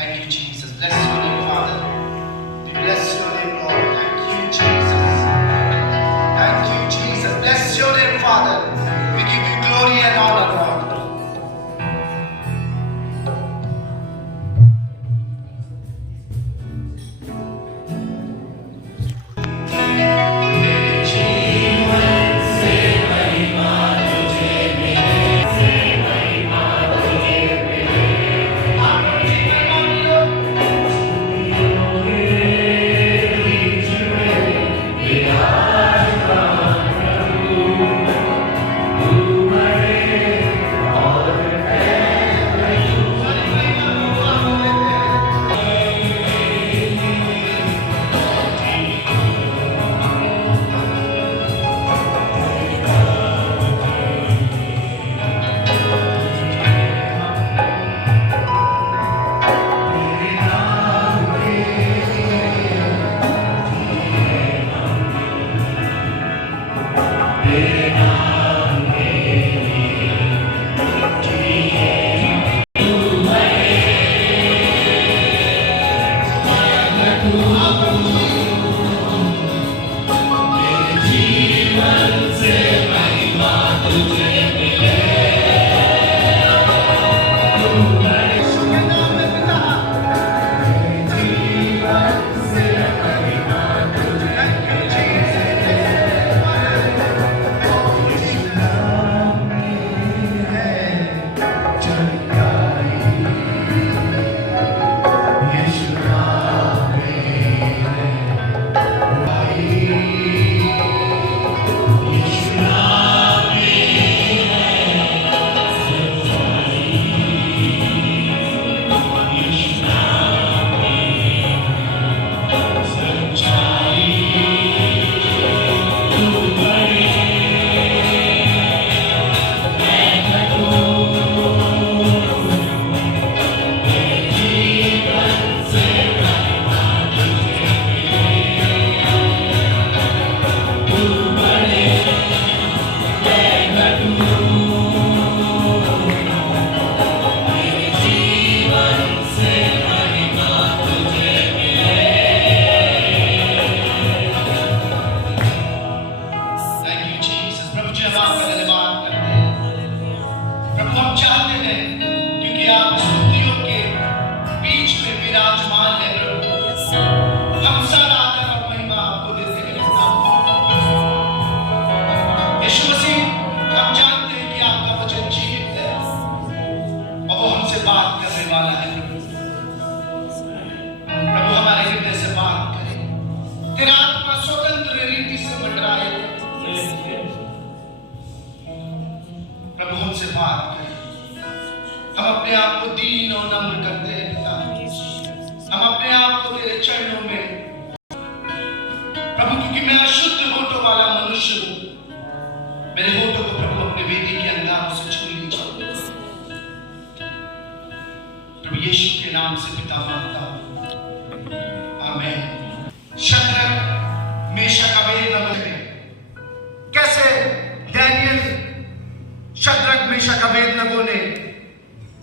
Thank you, Jesus. Bless your name, Father. We bless your name, Lord. Thank you, Jesus. Thank you, Jesus. Bless your name, Father. We give you glory and honor, Lord.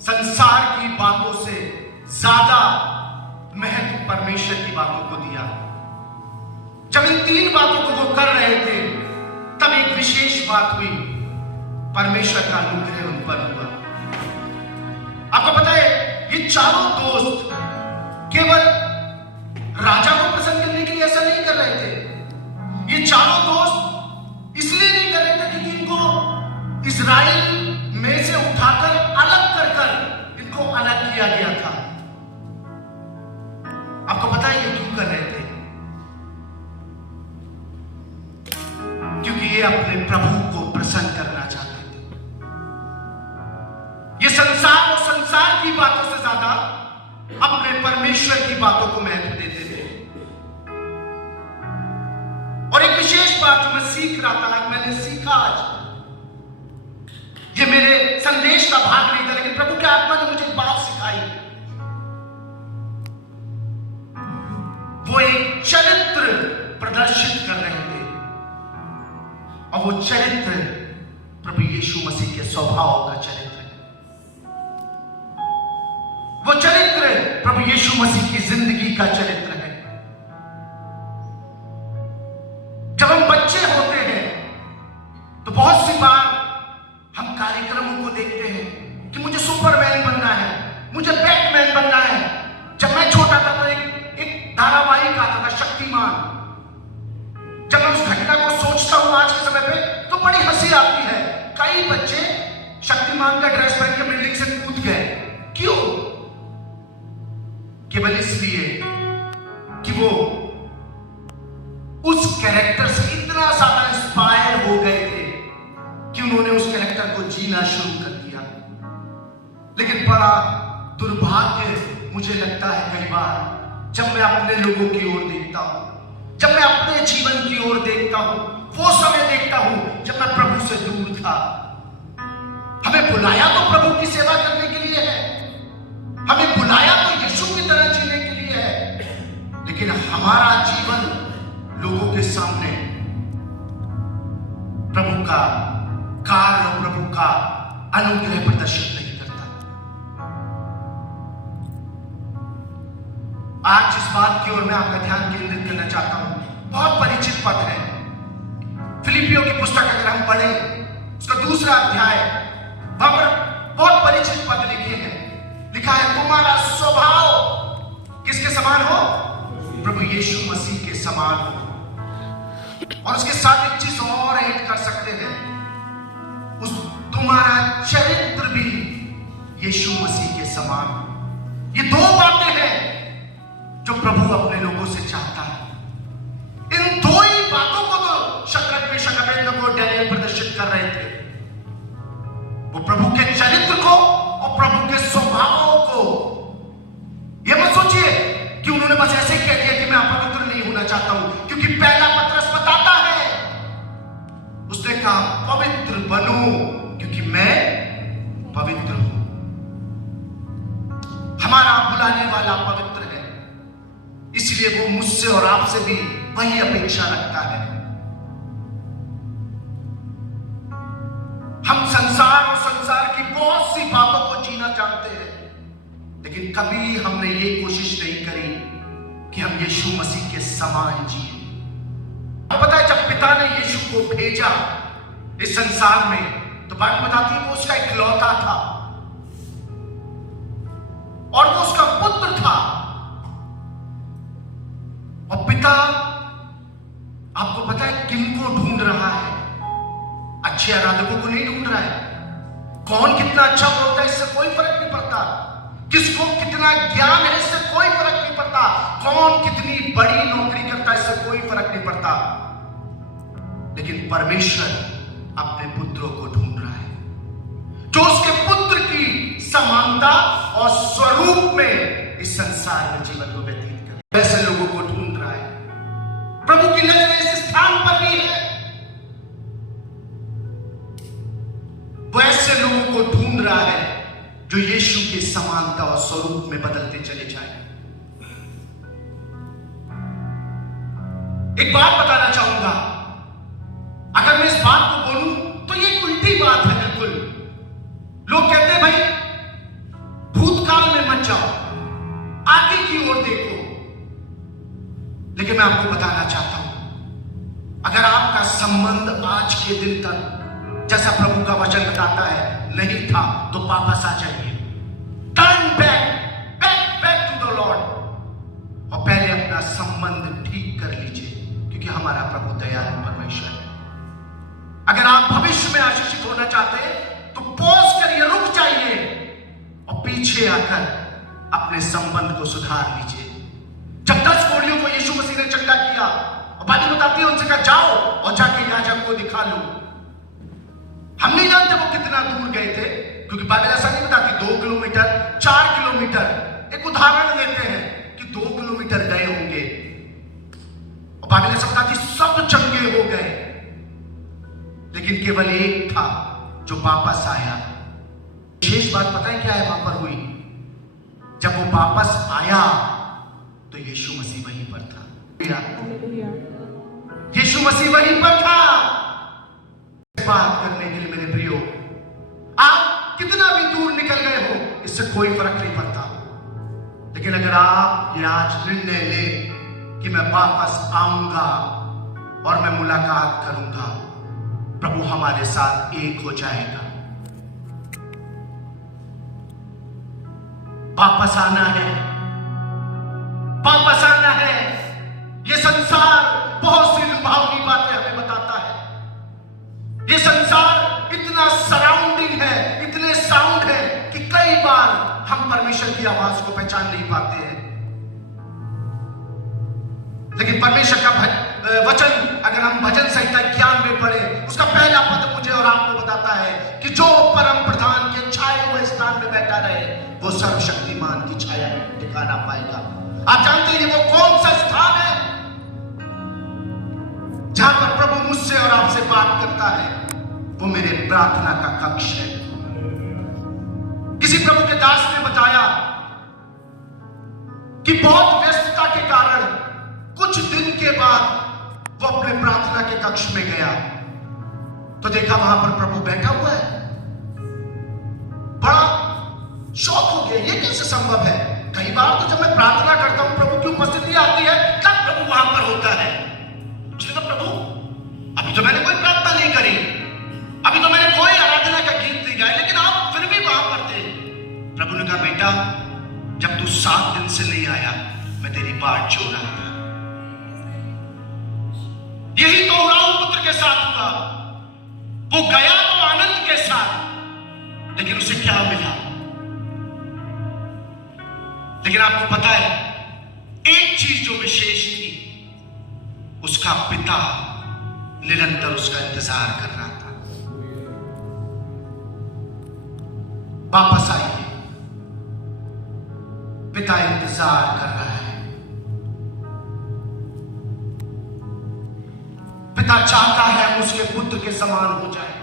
संसार की बातों से ज्यादा महत्व परमेश्वर की बातों को दिया। जब इन तीन बातों को वो कर रहे थे तब एक विशेष बात हुई, परमेश्वर का अनुग्रह उन पर हुआ। आपको पता है ये चारों दोस्त केवल राजा को प्रसन्न करने के लिए ऐसा नहीं कर रहे थे। ये चारों दोस्त इसलिए नहीं कर रहे थे क्योंकि इनको इजराइल में से उठाकर अलग कर कर इनको अलग किया गया था। आपको पता है ये क्यों कर रहे थे? क्योंकि ये अपने प्रभु को प्रसन्न करना चाहते थे। ये संसार और संसार की बातों से ज्यादा अपने परमेश्वर की बातों को महत्व देते थे। और एक विशेष बात जो मैं सीख रहा था, मैंने सीखा आज, ये मेरे संदेश का भाग नहीं था, लेकिन प्रभु की आत्मा ने मुझे एक बात सिखाई। वो एक चरित्र प्रदर्शित कर रहे थे और वो चरित्र प्रभु यीशु मसीह के स्वभाव का चरित्र है। वो चरित्र प्रभु प्रभु यीशु मसीह की जिंदगी का चरित्र है। जब हम बच्चे होते हैं तो बहुत सी बार हम कार्यक्रमों को देखते हैं कि मुझे सुपरमैन बनना है, मुझे बैटमैन बनना है। जब मैं छोटा था तो एक धारावाहिक आता था, शक्तिमान। जब मैं उस घटना को सोचता हूं आज के समय पे तो बड़ी हंसी आती है। कई बच्चे शक्तिमान का ड्रेस पहन के बिल्डिंग से कूद गए। क्यों? केवल इसलिए कि वो उस कैरेक्टर से इतना ज्यादा इंस्पायर हो गए थे कि उन्होंने उस कैरेक्टर को जीना शुरू कर दिया। लेकिन बड़ा दुर्भाग्य मुझे लगता है कई बार जब मैं अपने लोगों की ओर देखता हूं, जब मैं अपने जीवन की ओर देखता हूं, वो समय देखता हूं जब मैं प्रभु से दूर था। हमें बुलाया तो प्रभु की सेवा करने के लिए है, हमें बुलाया तो यीशु की तरह जीने के लिए है, लेकिन हमारा जीवन लोगों के सामने प्रभु का कार्य और प्रभु का अनुग्रह प्रदर्शित नहीं करता। आज इस बात की ओर मैं आपका ध्यान केंद्रित करना चाहता हूं। बहुत परिचित पद है, फिलिपियों की पुस्तक अगर हम पढ़ें उसका 2 अध्याय, वहां पर बहुत परिचित पद लिखे हैं। लिखा है तुम्हारा स्वभाव किसके समान हो? प्रभु यीशु मसीह के समान हो। और उसके साथ एक चीज और ऐड कर सकते हैं, उस तुम्हारा चरित्र भी यीशु मसीह के समान हो। ये 2 बातें हैं जो प्रभु अपने लोगों से चाहता है। इन 2 ही बातों को तो शद्रक, मेशक, अबेदनगो, डैनियल प्रदर्शित कर रहे थे। वो प्रभु के चरित्र को और प्रभु के स्वभावों को। ये मत सोचिए कि उन्होंने बस ऐसे ही कह दिया कि मैं अपवित्र नहीं होना चाहता हूं, क्योंकि पहला पत्रस बताता है, उसने कहा पवित्र बनो क्योंकि मैं पवित्र हूं। हमारा बुलाने वाला पवित्र है, इसलिए वो मुझसे और आपसे भी वही अपेक्षा रखता है। हम संसार और संसार की बहुत सी बातों को जीना जानते हैं, लेकिन कभी हमने ये कोशिश नहीं करी कि हम यीशु मसीह के समान जिए। अब पता है, जब पिता ने यीशु को भेजा इस संसार में, तो बाइबल बताती है वो उसका इकलौता था और वो उसका पुत्र था। और पिता, आपको पता है किनको ढूंढ रहा है? अच्छे आराधकों को नहीं ढूंढ रहा है। कौन कितना अच्छा बोलता है इससे कोई फर्क नहीं पड़ता, किसको कितना ज्ञान है इससे कोई फर्क नहीं पड़ता, कौन कितनी बड़ी नौकरी करता है इससे कोई फर्क नहीं पड़ता, लेकिन परमेश्वर अपने पुत्रों को ढूंढ रहा है जो उसके पुत्र की समानता और स्वरूप में इस संसार में जीवन को व्यतीत करे। ऐसे लोगों को ढूंढ रहा है। प्रभु की नजर इस स्थान पर भी है, वो ऐसे लोगों को ढूंढ रहा है जो यीशु की समानता और स्वरूप में बदलते चले जाए। एक बात बताना चाहूंगा, अगर मैं इस बात को बोलूं तो ये एक उल्टी बात है। बिल्कुल लोग कहते हैं भाई भूतकाल में मत जाओ, आगे की ओर देखो। लेकिन मैं आपको बताना चाहता हूं, अगर आपका संबंध आज के दिन तक जैसा प्रभु का वचन बताता है नहीं था, तो वापस आ जाइए। Turn back to the Lord और पहले अपना संबंध ठीक कर लीजिए, क्योंकि हमारा प्रभु दयालु परमेश्वर है। अगर आप भविष्य में आशीषित होना चाहते हैं तो पॉज करिए, रुक जाइए और पीछे आकर अपने संबंध को सुधार लीजिए। जब 10 कोढ़ियों को यीशु मसीह ने चंगा किया और बाइबल बताती है उनसे कहा जाओ और जाके याजक को दिखा लो। हम नहीं जानते वो कितना दूर गए थे, क्योंकि बाइबल ऐसा नहीं बताती 2 किलोमीटर 4 किलोमीटर। एक उदाहरण देते हैं कि 2 किलोमीटर गए होंगे और बाइबल ऐसा बताती सब चंगे हो गए, लेकिन केवल एक था जो वापस आया। विशेष बात पता है क्या है वहां पर हुई? जब वो वापस आया तो यीशु मसीह वहीं पर था। यीशु मसीह वहीं पर था। बात करने के लिए मेरे प्रियो, आप कितना भी दूर निकल गए हो इससे कोई फर्क नहीं पड़ता, लेकिन अगर आप ये आज निर्णय लें कि मैं वापस आऊंगा और मैं मुलाकात करूंगा, प्रभु हमारे साथ एक हो जाएगा। वापस आना है, वापस आना है। ये संसार बहुत सी लुभावनी बातें हमें बताता है। ये संसार इतना सराउंडिंग है, इतने साउंड है कि कई बार हम परमेश्वर की आवाज को पहचान नहीं पाते हैं। लेकिन परमेश्वर का वचन अगर हम भजन संहिता 91 में पढ़े, उसका पहला पद मुझे और आपको बताता है कि जो परम प्रधान के छाए हुए स्थान में बैठा रहे, वो सर्वशक्तिमान की छाया में ठिकाना पाएगा। आप जानते हैं वो कौन सा स्थान है जहां पर प्रभु मुझसे और आपसे बात करता है? वो मेरे प्रार्थना का कक्ष है। किसी प्रभु के दास ने बताया कि बहुत व्यस्तता के कारण कुछ दिन के बाद वो अपने प्रार्थना के कक्ष में गया तो देखा वहां पर प्रभु बैठा हुआ है। बड़ा शौक हो गया, ये कैसे संभव है? कई बार तो जब मैं प्रार्थना करता हूं, प्रभु की उपस्थिति आती है, तब प्रभु वहां पर होता है। उसने कहा, प्रभु अभी तो मैंने कोई प्रार्थना नहीं करी, अभी तो मैंने कोई आराधना का गीत नहीं गाया, लेकिन आप फिर भी वहां पर थे। प्रभु ने कहा, बेटा जब तू 7 दिन से नहीं आया, मैं तेरी बाट जो रहा था। यही तो उराऊ पुत्र के साथ हुआ। वो गया तो आनंद के साथ, लेकिन उसे क्या मिला? लेकिन आपको पता है एक चीज जो विशेष थी, उसका पिता निरंतर उसका इंतजार कर रहा था। वापस आइए, पिता इंतजार कर रहा है। पिता चाहता है हम उसके पुत्र के समान हो जाए।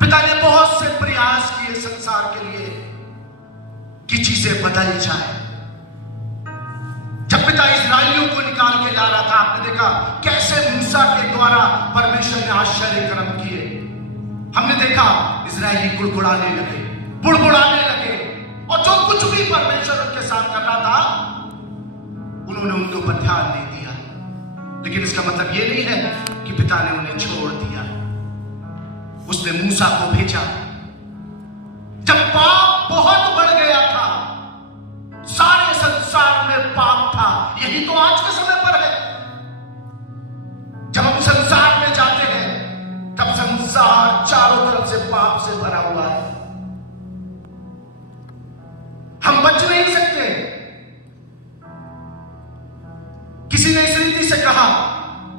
पिता ने बहुत से प्रयास किए संसार के लिए कि चीजें बदल जाए। जब पिता इस्राएलियों को निकाल के ला रहा था, आपने देखा कैसे मूसा के द्वारा परमेश्वर ने आश्चर्य कर्म किए। हमने देखा इस्राएली गुड़गुड़ाने लगे, बुड़बुड़ाने लगे, और जो कुछ भी परमेश्वर उनके साथ कर रहा था उन्होंने उनके ऊपर ध्यान नहीं दिया। लेकिन इसका मतलब यह नहीं है कि पिता ने उन्हें छोड़ दिया। उसने मूसा को भेजा। जब पाप बहुत बढ़ गया था, सारे संसार में पाप था, यही तो आज के समय पर है। जब हम संसार में जाते हैं, तब संसार चारों तरफ से पाप से भरा हुआ है। हम बच नहीं सकते। किसी ने इस रीति से कहा,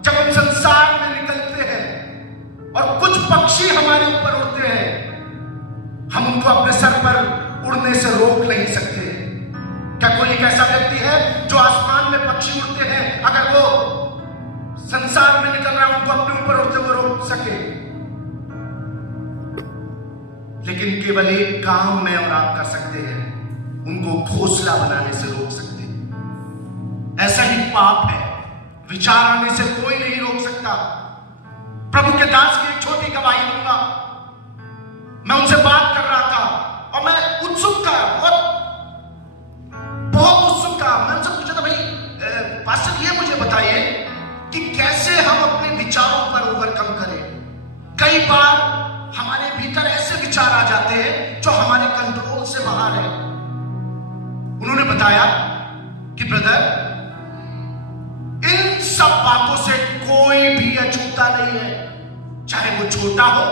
जब हम संसार में निकलते हैं और कुछ पक्षी हमारे ऊपर उड़ते हैं, हम उनको अपने सर पर उड़ने से रोक नहीं सकते। क्या कोई एक ऐसा व्यक्ति है जो आसमान में पक्षी उड़ते हैं, अगर वो संसार में निकल रहा है, उनको अपने ऊपर उड़ते हुए रोक सके? लेकिन केवल एक काम मैं और आप कर सकते हैं, उनको घोंसला बनाने से रोक सकते हैं। ऐसा ही पाप है, विचार आने से कोई नहीं रोक सकता। प्रभु के दास की एक छोटी गवाही दूंगा। मैं उनसे बात कर रहा था और मैं उत्सुक था, बहुत उत्सुक था। मैं उनसे पूछा था, भाई पास्टर ये मुझे बताइए कि कैसे हम अपने विचारों पर ओवरकम करें। कई बार हमारे भीतर ऐसे विचार आ जाते हैं जो हमारे कंट्रोल से बाहर है। उन्होंने बताया कि ब्रदर, इन सब बातों से कोई भी अछूता नहीं है। चाहे वो छोटा हो,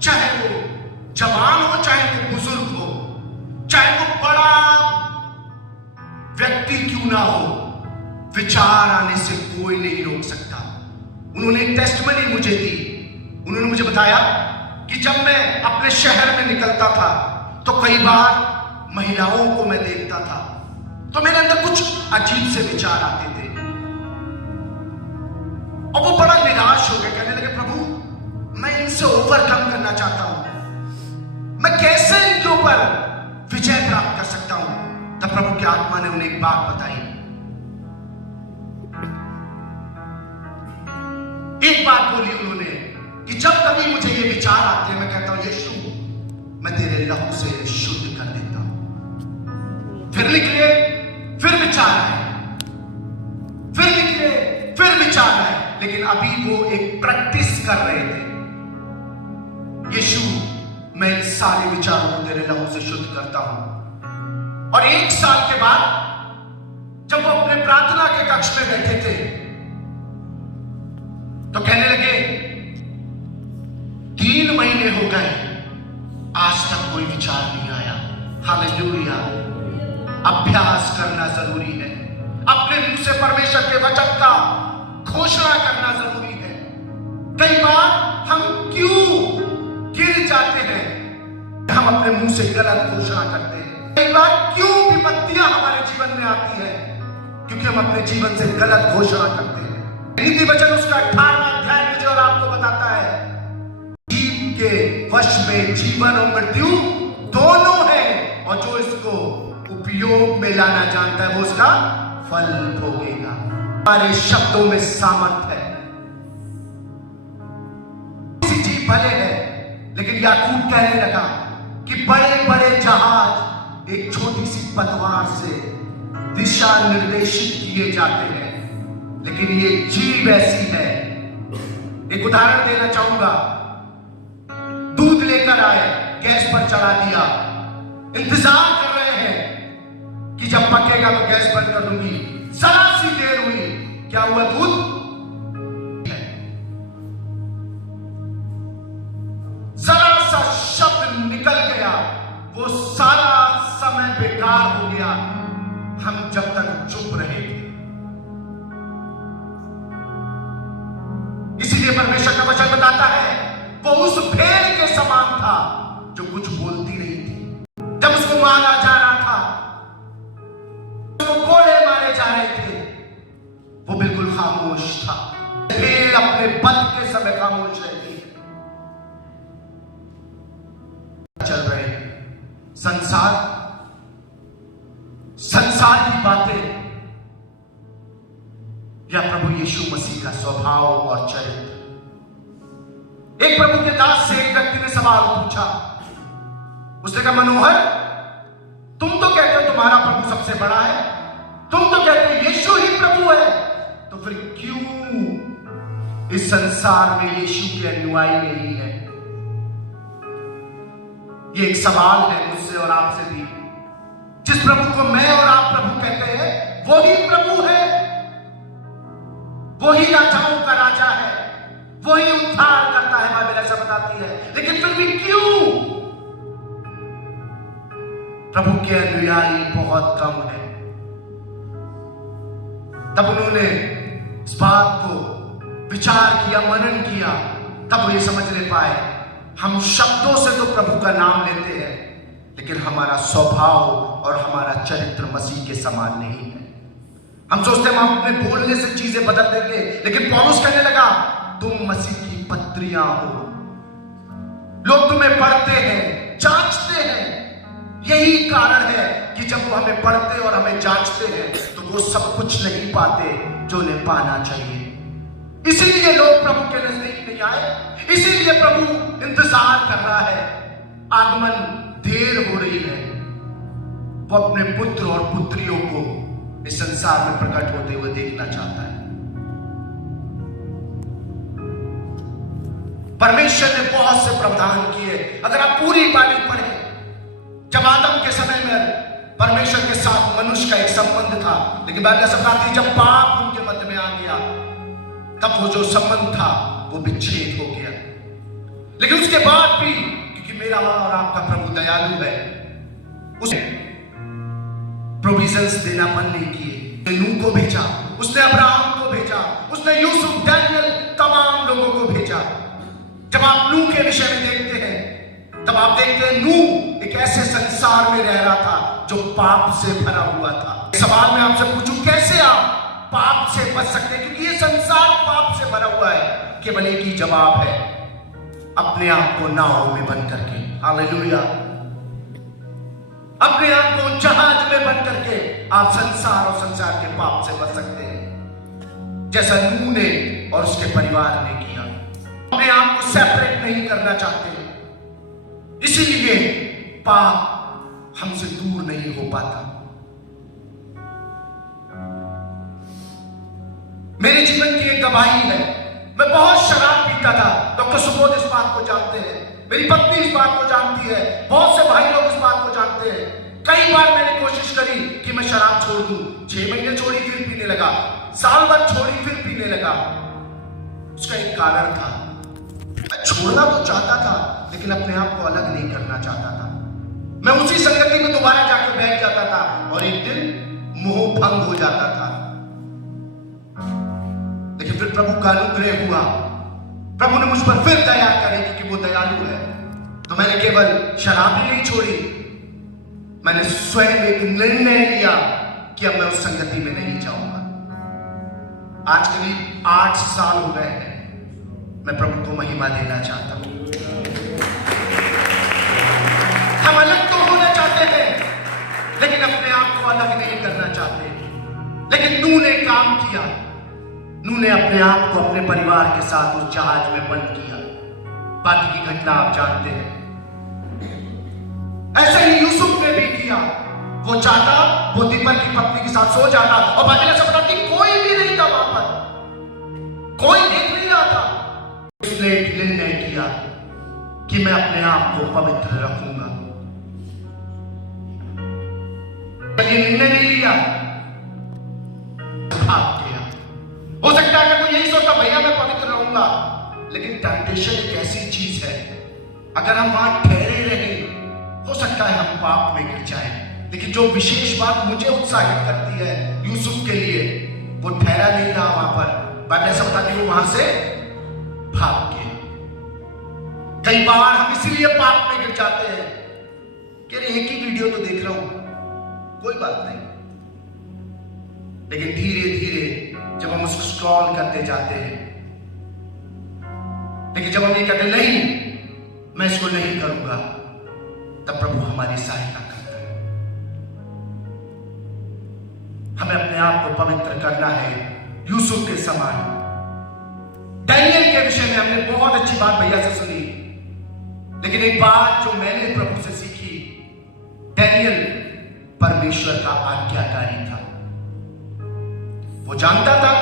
चाहे वो जवान हो, चाहे वो बुजुर्ग हो, चाहे वो बड़ा व्यक्ति क्यों ना हो, विचार आने से कोई नहीं रोक सकता। उन्होंने एक टेस्टमनी मुझे दी। उन्होंने मुझे बताया कि जब मैं अपने शहर में निकलता था तो कई बार महिलाओं को मैं देखता था, तो मेरे अंदर कुछ अजीब से विचार आते थे और वो बड़ा निराश हो गए। कहने लगे, प्रभु मैं इनसे ओवरकम करना चाहता हूं, मैं कैसे इनके ऊपर विजय प्राप्त कर सकता हूं? तब प्रभु की आत्मा ने उन्हें एक बात बताई। एक बात बोली उन्होंने कि जब कभी मुझे ये विचार आते हैं, मैं कहता हूं, यीशु मैं तेरे मेरे लहू से शुद्ध कर देता हूं। फिर निकले, फिर विचार आए, फिर निकले, फिर विचार आए, लेकिन अभी वो एक प्रैक्टिस कर रहे थे। यीशु, मैं इन सारे विचारों को तेरे लहू से शुद्ध करता हूं। और 1 साल के बाद जब वो अपने प्रार्थना के कक्ष में बैठे थे तो कहने लगे, 3 महीने हो गए, आज तक कोई विचार नहीं आया। हालेलुया। अभ्यास करना जरूरी है। अपने मुंह से परमेश्वर के वचन का घोषणा करना जरूरी है। कई बार हम क्यों गिर जाते हैं? हम अपने मुंह से गलत घोषणा करते हैं। कई बार क्यों विपत्तियां हमारे जीवन में आती है? क्योंकि हम अपने जीवन से गलत घोषणा करते हैं। नीति वचन उसका 18वां अध्याय मुझे और आपको बताता है, जीव के वश में जीवन और मृत्यु दोनों है, और जो इसको उपयोग में लाना जानता है वो उसका फल भोगेगा। हमारे शब्दों में सामर्थ है। किसी जीव भले है, लेकिन याकूब कहने लगा कि बड़े बड़े जहाज एक छोटी सी पतवार से दिशा निर्देशित किए जाते हैं, लेकिन ये जीव ऐसी है। एक उदाहरण देना चाहूंगा। दूध लेकर आए, गैस पर चढ़ा दिया, इंतजार कर रहे हैं कि जब पकेगा तो गैस बंद कर दूंगी। जरा सी देर हुई, क्या हुआ? दूध जरा सा शब्द निकल गया, वो सारा समय बेकार हो गया। हम जब तक चुप रहे थे। इसीलिए परमेश्वर का वचन बताता है, वो उस भेड़ के समान था जो कुछ बोलती नहीं थी। जब उसको मारा जा रहा था, उसको कोड़े मारे जा रहे थे, वो बिल्कुल खामोश था। भेड़ अपने बल के समय खामोश रहती है। चल रहे हैं संसार की बातें या प्रभु यीशु मसीह का स्वभाव और चरित्र। एक प्रभु के दास से एक व्यक्ति ने सवाल पूछा। उसने कहा, मनोहर, तुम तो कहते हो तुम्हारा प्रभु सबसे बड़ा है, तुम तो कहते हो यीशु ही प्रभु है, तो फिर क्यों इस संसार में यीशु के अनुयायी नहीं है? ये एक सवाल है मुझसे और आपसे भी। जिस प्रभु को मैं और आप प्रभु कहते हैं, वही प्रभु है, वही राजाओं का राजा है, वही उद्धार करता है, बाइबल ऐसा बताती है। लेकिन फिर भी क्यों प्रभु के अनुयायी बहुत कम है? तब उन्होंने इस बात को विचार किया, मनन किया, तब वो ये समझने पाए, हम शब्दों से तो प्रभु का नाम लेते हैं, लेकिन हमारा स्वभाव और हमारा चरित्र मसीह के समान नहीं है। हम सोचते हैं हम अपने बोलने से चीजें बदल देंगे, लेकिन पौलुस कहने लगा, तुम मसीह की पत्रियां हो। लोग तुम्हें पढ़ते हैं, जांचते हैं। यही कारण है कि जब वो हमें पढ़ते और हमें जांचते हैं तो वो सब कुछ नहीं पाते जो उन्हें पाना चाहिए। इसीलिए लोग प्रभु के नजदीक नहीं आए, इसीलिए प्रभु इंतजार कर रहा है। आगमन देर हो रही है। वो अपने पुत्र और पुत्रियों को इस संसार में प्रकट होते हुए देखना चाहता है। परमेश्वर ने बहुत से प्रावधान किए। अगर आप पूरी बाइबल पढ़ें, जब आदम के समय में परमेश्वर के साथ मनुष्य का एक संबंध था, लेकिन बाइबल ऐसा बताती है जब पाप उनके मध्य में आ गया, तब वो जो संबंध था वो विच्छेद हो गया। लेकिन उसके बाद भी, क्योंकि मेरा और आपका प्रभु दयालु है, उसने प्रोविजंस देना बंद नहीं किए। नूह को भेजा, उसने अब्राहम को भेजा, उसने यूसुफ, डैनियल, तमाम लोगों को भेजा। जब आप नूह के विषय में देखते हैं, तब आप देखते हैं नूह एक ऐसे संसार में रह रहा था जो पाप से भरा हुआ था। सवाल मैं आपसे पूछूं, कैसे आप पाप से बच सकते हैं? क्योंकि ये संसार पाप से भरा हुआ है। केवल एक ही जवाब है, अपने आप को नाव में बंद करके। हालेलुया। अपने आप को जहाज में बंद करके आप संसार और संसार के पाप से बच सकते हैं, जैसा नूह ने और उसके परिवार ने किया। अपने आप को सेपरेट नहीं करना चाहते, इसीलिए पाप हमसे दूर नहीं हो पाता। मेरे जीवन की एक गवाही है, मैं बहुत शराब पीता था। डॉक्टर सुबोध इस बात को जानते हैं, मेरी पत्नी इस बात को जानती है, बहुत से भाई लोग इस बात को जानते हैं। कई बार मैंने कोशिश करी कि मैं शराब छोड़ दूं। 6 महीने छोड़ी, फिर पीने लगा। साल भर छोड़ी, फिर पीने लगा। उसका एक कारण था, मैं छोड़ना तो चाहता था लेकिन अपने आप को अलग नहीं करना चाहता था। मैं उसी संगति में दोबारा जाकर बैठ जाता था और एक दिन मोह भंग हो जाता था। लेकिन फिर प्रभु का अनुग्रह हुआ, प्रभु ने मुझ पर फिर दया करी क्योंकि वो दयालु है। तो मैंने केवल शराब ही नहीं छोड़ी, मैंने स्वयं एक निर्णय लिया कि अब मैं उस संगति में नहीं जाऊंगा। आज करीब 8 साल हो गए हैं। मैं प्रभु को महिमा देना चाहता हूं। हम अलग तो होना चाहते हैं लेकिन अपने आप को अलग नहीं करना चाहते। लेकिन नूह ने काम किया, नूह ने अपने आप को अपने परिवार के साथ उस जहाज में बंद किया। बाकी की घटना आप जानते हैं। ऐसे ही यूसुफ ने भी किया। वो चाहता वो दीपक की पत्नी के साथ सो जाता और बाकी सब बताती कोई भी नहीं था वहां पर, कोई देख नहीं रहा था। उसने एक निर्णय किया कि मैं अपने आप को पवित्र रखूंगा। ये निर्णय नहीं लिया, भाग गया। हो सकता है कोई यही सोचता भैया मैं पवित्र रहूंगा, लेकिन टेम्पटेशन एक ऐसी चीज है, अगर हम वहां ठहरे रहे हो सकता है हम पाप में गिर जाएं। लेकिन जो विशेष बात मुझे उत्साहित करती है यूसुफ के लिए, वो ठहरा नहीं रहा वहां पर। बाइबल ऐसा बताती है वो वहां से भाग गए। कई बार हम इसीलिए पाप में गिर जाते हैं कि एक ही वीडियो तो देख रहा हूं, कोई बात नहीं, लेकिन धीरे धीरे जब हम उसको स्क्रॉल करते जाते हैं, लेकिन जब हम ये कहते नहीं मैं इसको नहीं करूंगा, तब प्रभु हमारी सहायता करता है। हमें अपने आप को पवित्र करना है यूसुफ के समान। डैनियल के विषय में हमने बहुत अच्छी बात भैया से सुनी, लेकिन एक बात जो मैंने प्रभु से सीखी, डैनियल परमेश्वर का आज्ञाकारी था। वो जानता था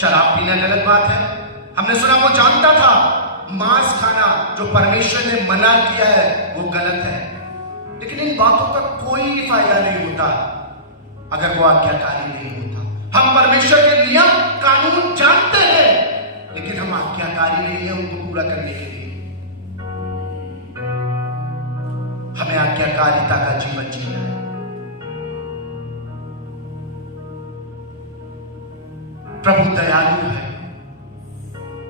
शराब पीना गलत बात है। हमने सुना वो जानता था मांस खाना जो परमेश्वर ने मना किया है वो गलत है। लेकिन इन बातों का कोई फायदा नहीं होता अगर वो आज्ञाकारी नहीं होता। हम परमेश्वर के नियम कानून जानते हैं लेकिन हम आज्ञाकारी नहीं है उनको पूरा करने के लिए। हमें आज्ञाकारिता का जीवन जीना है। प्रभु दयालु है,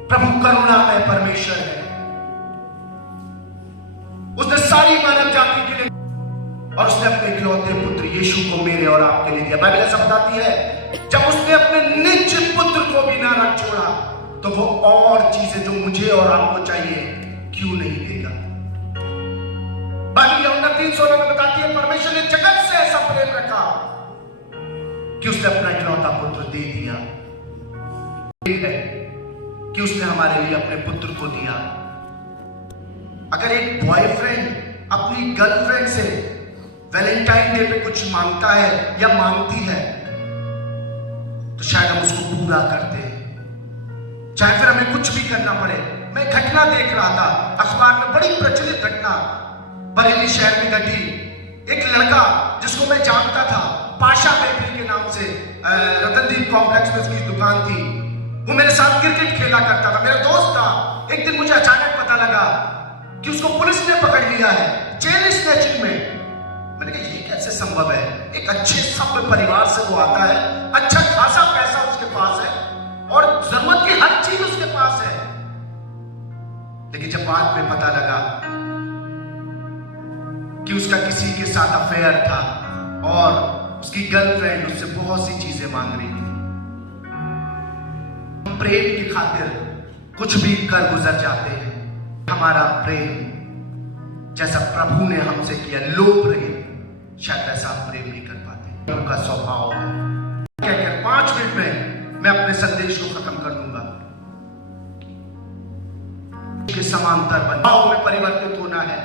प्रभु करुणामय परमेश्वर है। उसने सारी मानव जाति के लिए और उसने अपने इकलौते पुत्र यीशु को मेरे और आपके लिए दिया। बाइबल ऐसा बताती है जब उसने अपने निज पुत्र को भी ना रख छोड़ा तो वो और चीजें जो मुझे और आपको चाहिए क्यों नहीं देगा। बाइबल यूहन्ना 3:16 में बताती है परमेश्वर ने जगत से ऐसा प्रेम रखा कि उसने अपना इकलौता पुत्र दे दिया। है कि उसने हमारे लिए अपने पुत्र को दिया। अगर एक बॉयफ्रेंड अपनी गर्लफ्रेंड से वैलेंटाइन डे पे कुछ मांगता है या मांगती है तो शायद हम उसको पूरा करते हैं, चाहे फिर हमें कुछ भी करना पड़े। मैं घटना देख रहा था अखबार में, बड़ी प्रचलित घटना बरेली शहर में घटी। एक लड़का जिसको मैं जानता था, पाशा बेकरी के नाम से रतनदीप कॉम्प्लेक्स में उसकी दुकान थी, वो मेरे साथ क्रिकेट खेला करता था, मेरा दोस्त था। एक दिन मुझे अचानक पता लगा कि उसको पुलिस ने पकड़ लिया है चेन स्नैचिंग में। मैंने कहा ये कैसे संभव है? एक अच्छे सभ्य परिवार से वो आता है, अच्छा खासा पैसा उसके पास है और जरूरत की हर चीज उसके पास है। लेकिन जब बाद में पता लगा कि उसका किसी के साथ अफेयर था और उसकी गर्लफ्रेंड उससे बहुत सी चीजें मांग रही थी, प्रेम की खातिर कुछ भी कर गुजर जाते हैं। हमारा प्रेम जैसा प्रभु ने हमसे किया लोभ रहित, शायद ऐसा प्रेम नहीं कर पाते। उनका स्वभाव है। कहकर 5 मिनट में मैं अपने संदेश को खत्म कर दूंगा। के समांतर भाव में परिवर्तित होना है।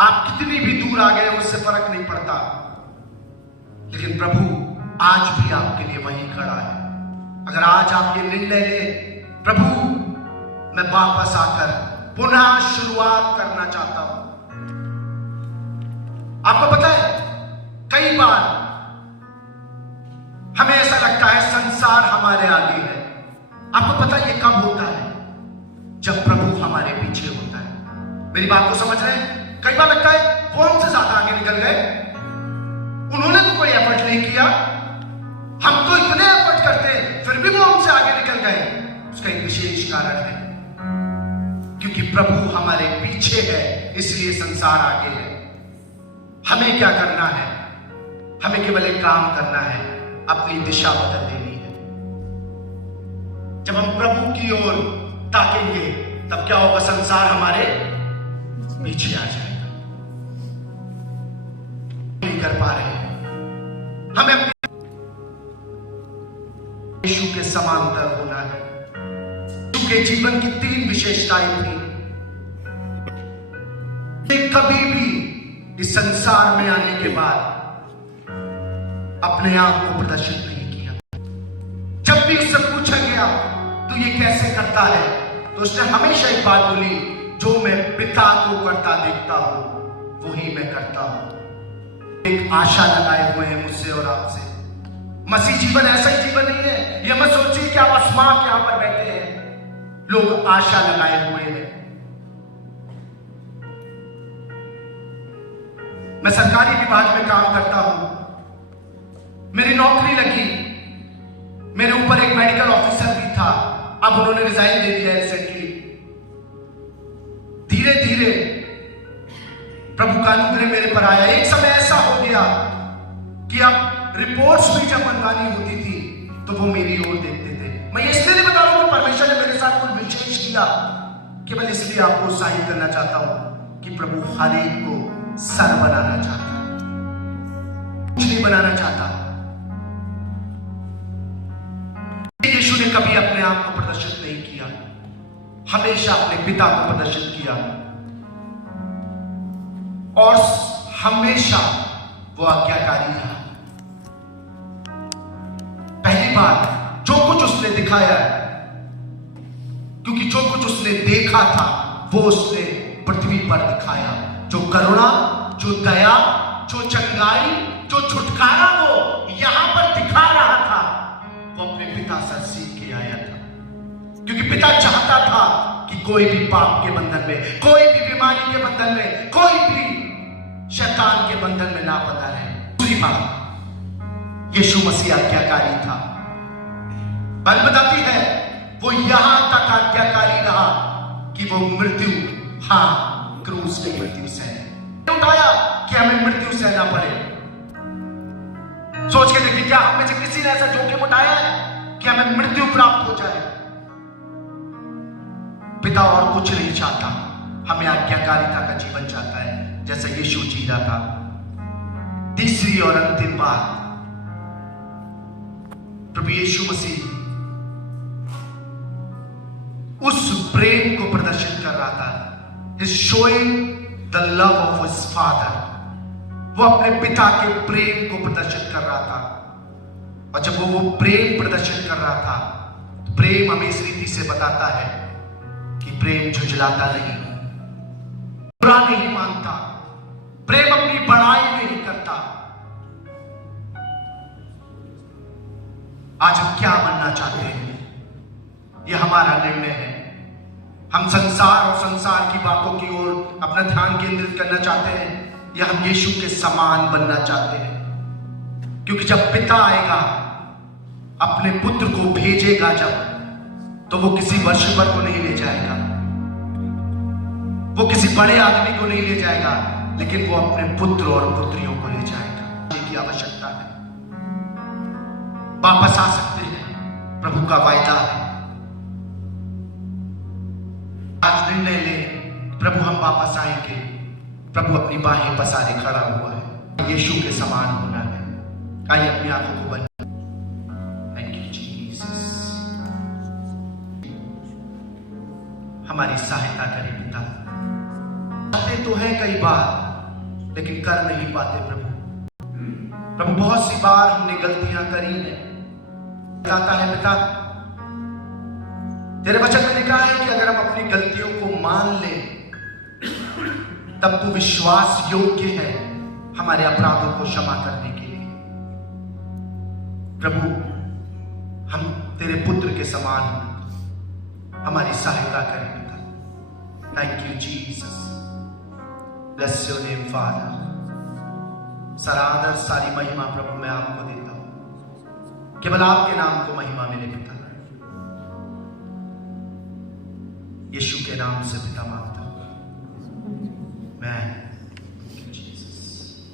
आप कितनी भी दूर आ गए उससे फर्क नहीं पड़ता, लेकिन प्रभु आज भी आपके लिए वहीं खड़ा है। अगर आज आप ये निर्णय ले, प्रभु मैं वापस आकर पुनः शुरुआत करना चाहता हूं। आपको पता है कई बार हमें ऐसा लगता है संसार हमारे आगे है। आपको पता है ये कब होता है? जब प्रभु हमारे पीछे होता है। मेरी बात को समझ रहे हैं? कई बार लगता है वो हमसे ज्यादा आगे निकल गए, उन्होंने तो कोई एफर्ट नहीं किया, हम तो इतने एफर्ट करते हैं फिर भी वो हमसे आगे निकल गए। उसका एक विशेष कारण है, क्योंकि प्रभु हमारे पीछे है, इसलिए संसार आगे है। हमें क्या करना है? हमें केवल एक काम करना है, अपनी दिशा बदल देनी है। जब हम प्रभु की ओर ताकेंगे तब क्या होगा? संसार हमारे पीछे आ जाएगा। नहीं कर पा रहे हैं, हमें अपने यीशु के समांतर होना है। यीशु के जीवन की 3 विशेषताएं थी। कभी भी इस संसार में आने के बाद अपने आप को प्रदर्शित नहीं किया। जब भी उससे पूछा गया तू ये कैसे करता है, तो उसने हमेशा एक बात बोली, जो मैं पिता को करता देखता हूं वही मैं करता हूं। एक आशा लगाए हुए हैं मुझसे और आपसे। मसीह जीवन ऐसा ही जीवन नहीं है। ये मत सोचिए कि आप स्मार्ट यहां पर बैठे हैं। लोग आशा लगाए हुए हैं। मैं सरकारी विभाग में काम करता हूं, मेरी नौकरी लगी, मेरे ऊपर एक मेडिकल ऑफिसर भी था, अब उन्होंने रिजाइन दे दिया रिसेंटली। धीरे धीरे प्रभु का अनुग्रह मेरे पर आया। एक समय ऐसा हो गया कि अब रिपोर्ट्स भी जब बनवानी होती थी तो वो मेरी ओर देखते थे। मैं इसलिए नहीं बता रहा हूं कि परमेश्वर ने मेरे साथ कोई विशेष किया, केवल इसलिए आपको उत्साहित करना चाहता हूं कि प्रभु हर एक को सर बनाना चाहता, कुछ नहीं बनाना चाहता। यीशु ने कभी अपने आप को प्रदर्शित नहीं किया, हमेशा अपने पिता को प्रदर्शित किया और हमेशा वो आज्ञाकारी रहा। पहली बात, जो कुछ उसने दिखाया, क्योंकि जो कुछ उसने देखा था वो उसने पृथ्वी पर दिखाया। जो करुणा, जो दया, जो चंगाई, जो छुटकारा वो यहां पर दिखा रहा था, वो अपने पिता से सीख के आया था। क्योंकि पिता चाहता था कि कोई भी पाप के बंधन में, कोई भी बीमारी के बंधन में, कोई भी शैतान के बंधन में ना बंधा रहे। दूसरी बात, यीशु मसीह आज्ञाकारी था। बाइबल बताती है वो यहां तक आज्ञाकारी रहा कि वो मृत्यु, हाँ क्रूस पे मृत्यु सहने उठाया कि हमें मृत्यु सहना पड़े। सोच के देखिए, क्या हम में से किसी ने ऐसा जोखिम उठाया है कि हमें मृत्यु प्राप्त हो जाए? पिता और कुछ नहीं चाहता, हमें आज्ञाकारिता का जीवन चाहता है जैसा यीशु जी रहा था। तीसरी और अंतिम बात, प्रभु यीशु मसीह उस प्रेम को प्रदर्शित कर रहा था। He's showing the love of his father. वो अपने पिता के प्रेम को प्रदर्शित कर रहा था। और जब वो प्रेम प्रदर्शित कर रहा था, तो प्रेम हमें इस रीति से बताता है कि प्रेम झुंझलाता नहीं, बुरा नहीं मानता, प्रेम अपनी बड़ाई नहीं करता। आज हम क्या बनना चाहते हैं, यह हमारा निर्णय है। हम संसार और संसार की बातों की ओर अपना ध्यान केंद्रित करना चाहते हैं, या हम यीशु के समान बनना चाहते हैं? क्योंकि जब पिता आएगा, अपने पुत्र को भेजेगा जब, तो वो किसी वर्षभर को नहीं ले जाएगा, वो किसी बड़े आदमी को नहीं ले जाएगा, लेकिन वो अपने पुत्र और पुत्रियों को ले जाएगा। की आवश्यकता है, वापस आ सकते हैं, प्रभु का वायदा है। आज निर्णय ले, प्रभु हम वापस आएंगे। प्रभु अपनी बाहें पसारे खड़ा हुआ है, यीशु के समान होना है। आइए अपनी आंखों को बंद। थैंक यू जीसस, हमारी सहायता करें पिता। आते तो है कई बार, लेकिन कर नहीं पाते प्रभु। प्रभु बहुत सी बार हमने गलतियां करी है। कहता है पिता, तेरे वचन में लिखा है कि अगर हम अपनी गलतियों को मान ले तब तू विश्वास योग्य है हमारे अपराधों को क्षमा करने के लिए। प्रभु, हम तेरे पुत्र के समान हमारी सहायता करें पिता। Thank you Jesus, bless your name father. सारा आदर सारी महिमा प्रभु मैं आपको देता हूं, केवल आपके नाम को महिमा मिले पिता। यीशु के नाम से पिता मांगता हूं, मैं